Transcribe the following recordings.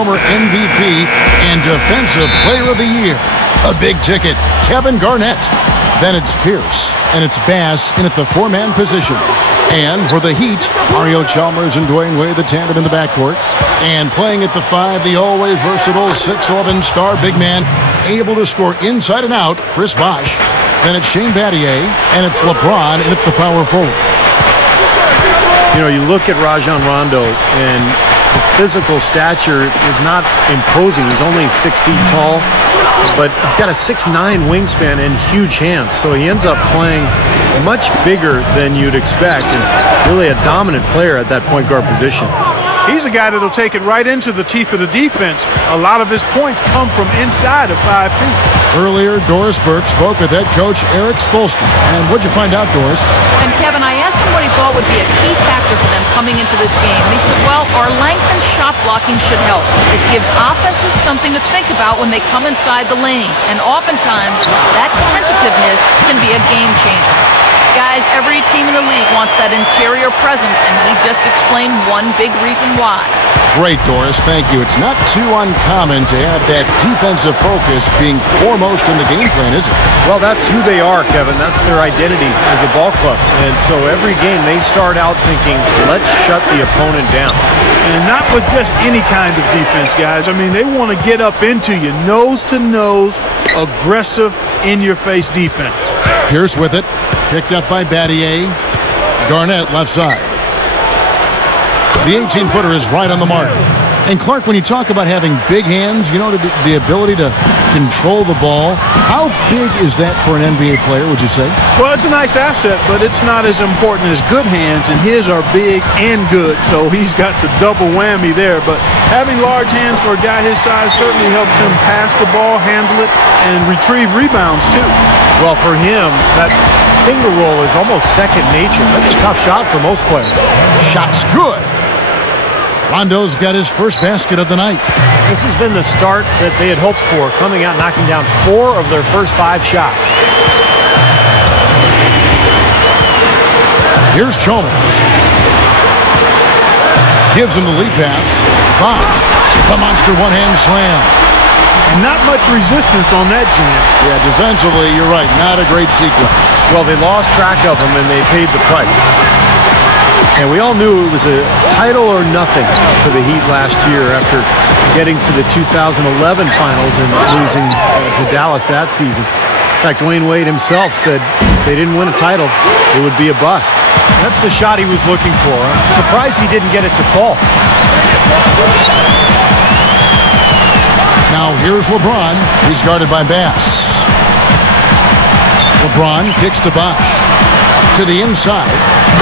former MVP and Defensive Player of the Year. A big ticket, Kevin Garnett. Then it's Pierce, and it's Bass in at the four-man position. And for the Heat, Mario Chalmers and Dwayne Wade, the tandem in the backcourt. And playing at the 5, the always versatile 6'11" star big man, able to score inside and out, Chris Bosh. Then it's Shane Battier, and it's LeBron in at the power forward. You know, you look at Rajon Rondo, and the physical stature is not imposing. He's only 6 feet tall, but he's got a 6'9" wingspan and huge hands. So he ends up playing much bigger than you'd expect, and really a dominant player at that point guard position. He's a guy that'll take it right into the teeth of the defense. A lot of his points come from inside of 5 feet. Earlier, Doris Burke spoke with head coach Eric Spoelstra. And what'd you find out, Doris? And Kevin, I asked him what he thought would be a key factor for them coming into this game. And he said, well, our length and shot blocking should help. It gives offenses something to think about when they come inside the lane. And oftentimes, that tentativeness can be a game changer. Guys, every team in the league wants that interior presence, and he just explained one big reason why. Great, Doris. Thank you. It's not too uncommon to have that defensive focus being foremost in the game plan, is it? Well, that's who they are, Kevin. That's their identity as a ball club. And so every game they start out thinking, let's shut the opponent down. And not with just any kind of defense, guys. I mean, they want to get up into you, nose-to-nose, aggressive, in-your-face defense. Pierce with it. Picked up by Battier. Garnett left side. The 18-footer is right on the mark. And Clark, when you talk about having big hands, you know, the ability to control the ball, how big is that for an NBA player, would you say? Well, it's a nice asset, but it's not as important as good hands, and his are big and good, so he's got the double whammy there. But having large hands for a guy his size certainly helps him pass the ball, handle it, and retrieve rebounds, too. Well, for him, that finger roll is almost second nature. That's a tough shot for most players. Shot's good. Rondo's got his first basket of the night. This has been the start that they had hoped for, coming out knocking down 4 of their first 5 shots. Here's Chalmers. Gives him the lead pass. Bosh. The monster one-hand slam. And not much resistance on that jam. Yeah, defensively, you're right. Not a great sequence. Well, they lost track of him, and they paid the price. And we all knew it was a title or nothing for the Heat last year after getting to the 2011 finals and losing to Dallas that season. In fact, Dwayne Wade himself said if they didn't win a title, it would be a bust. That's the shot he was looking for. I'm surprised he didn't get it to fall. Now here's LeBron. He's guarded by Bass. LeBron kicks to Bosh. To the inside,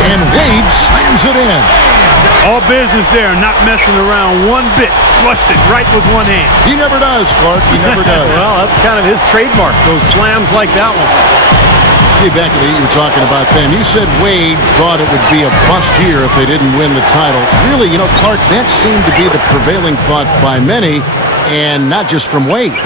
and Wade slams it in. All business there, not messing around one bit. Flushed it right with one hand. He never does, Clark. He never does. Well, that's kind of his trademark, those slams like that one. Let's get back to the Heat you were talking about then. You said Wade thought it would be a bust year if they didn't win the title. Really, you know, Clark, that seemed to be the prevailing thought by many, and not just from Wade.